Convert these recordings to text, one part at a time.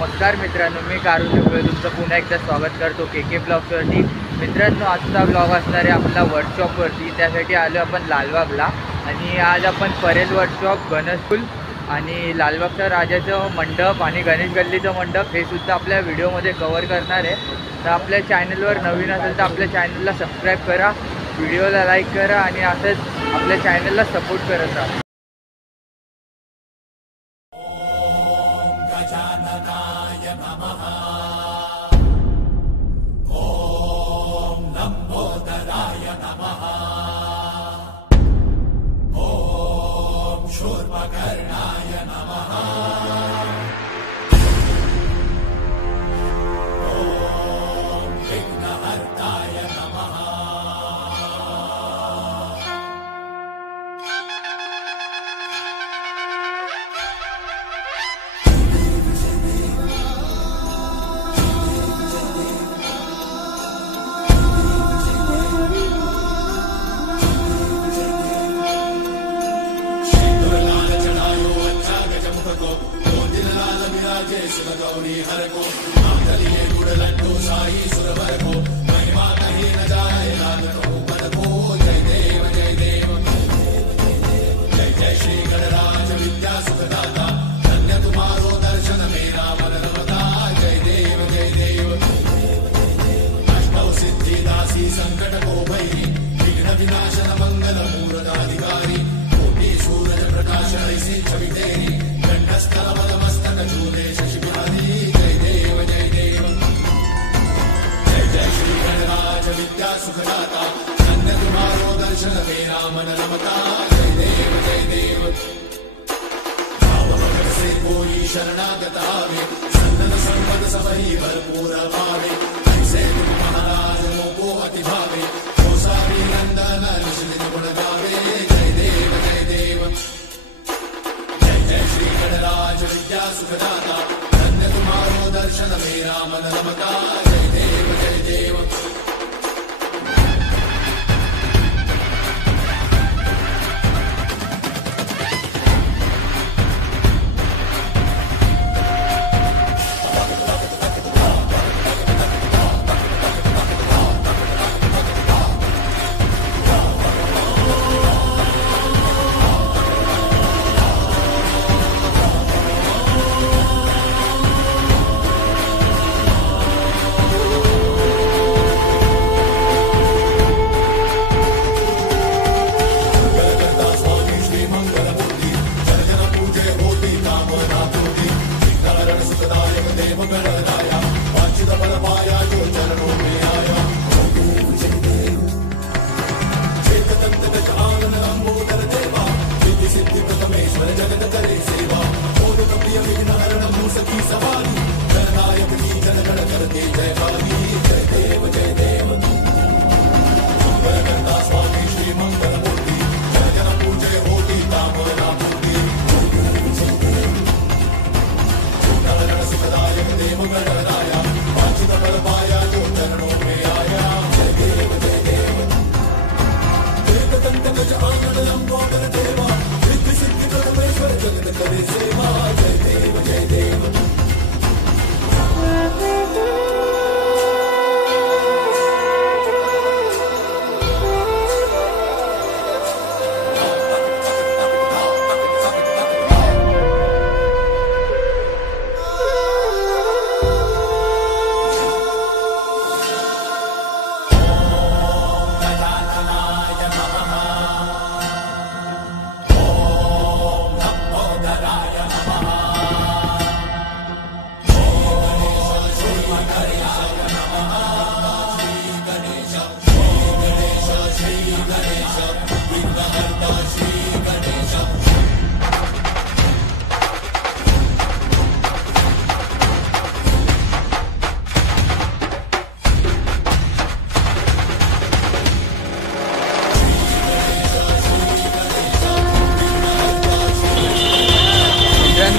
नमस्कार मित्रांनो, मी कारुण्य भोळे तुमचं पुन्हा एकदा स्वागत करतो के ब्लॉग्सवरती। मित्रांनो, आजचा ब्लॉग असणार आहे आपला वर्कशॉपवरती। त्यासाठी आलो आपण लालबागला आणि आज आपण परेल वर्कशॉप, गणेशकुल आणि लालबागचा राजाचं मंडप आणि गणेश गल्लीचं मंडप हे सुद्धा आपल्या व्हिडिओमध्ये कव्हर करणार आहे। तर आपल्या चॅनलवर नवीन असेल तर आपल्या चॅनलला सबस्क्राईब करा, व्हिडिओला लाईक करा आणि असंच आपल्या चॅनलला सपोर्ट करत राहा। गजाननाय नमः। ओम लंबोदराय नमः। ओम शूर्पकर्णाय नमः। ओम विघ्नहर्ताय नमः। गौरी हर को मांगलिए गुड़ लड्डू शाही सुरवर को महिमा कहीं न जाए नाग तो ऊपर को। जय देव जय देव जय जय श्री गणराज विद्या सुखदाता। धन्य तुम्हारो दर्शन मेरा मन रमता। जय देव जय देव अष्टौ सिद्धि दासी संकट को भैरी विघ्न विनाशन मंगल मूर्धाधिकारी। कोटि सूरज प्रकाश ऐसी छवि तेरी कंठस्थल मस्तक झूले शशि बिहारी। जय देव जय देव जय जय श्री गणराज विद्या सुखदाता। धन्य तुम्हारो दर्शन मेरा मन रमता। जय देव जय देव भाव भगत से कोई शरणागत आवे। सन्नत संपद सबही भरपूर पावे। ऐसे तुम महाराज को अति भावे। गोसावी नंदन निश्चित गुण गावे। जय देव जय देव जय जय श्री गणराज विद्या सुखदाता। धन्य तुम्हारो दर्शन मेरा मन रमता। जय देव जय देव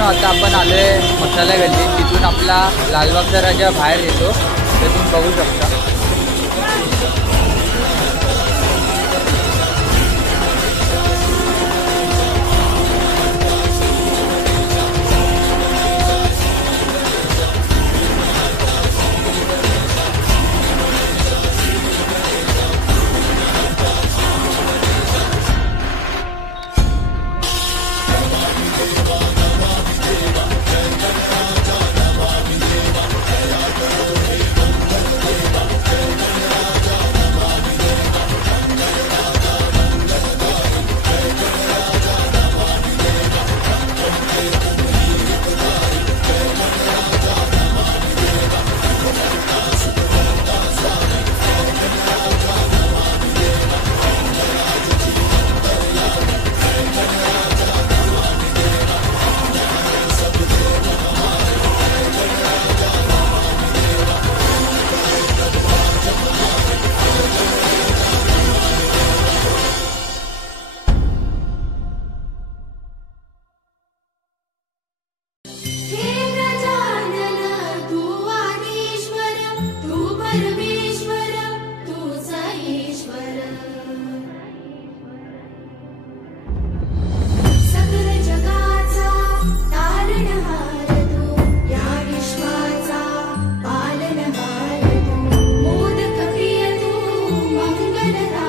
आता आपण आलोय मसाला गल्ली। तिथून आपला लालबागचा राजा बाहेर येतो, ते तुम्ही बघू शकता। la la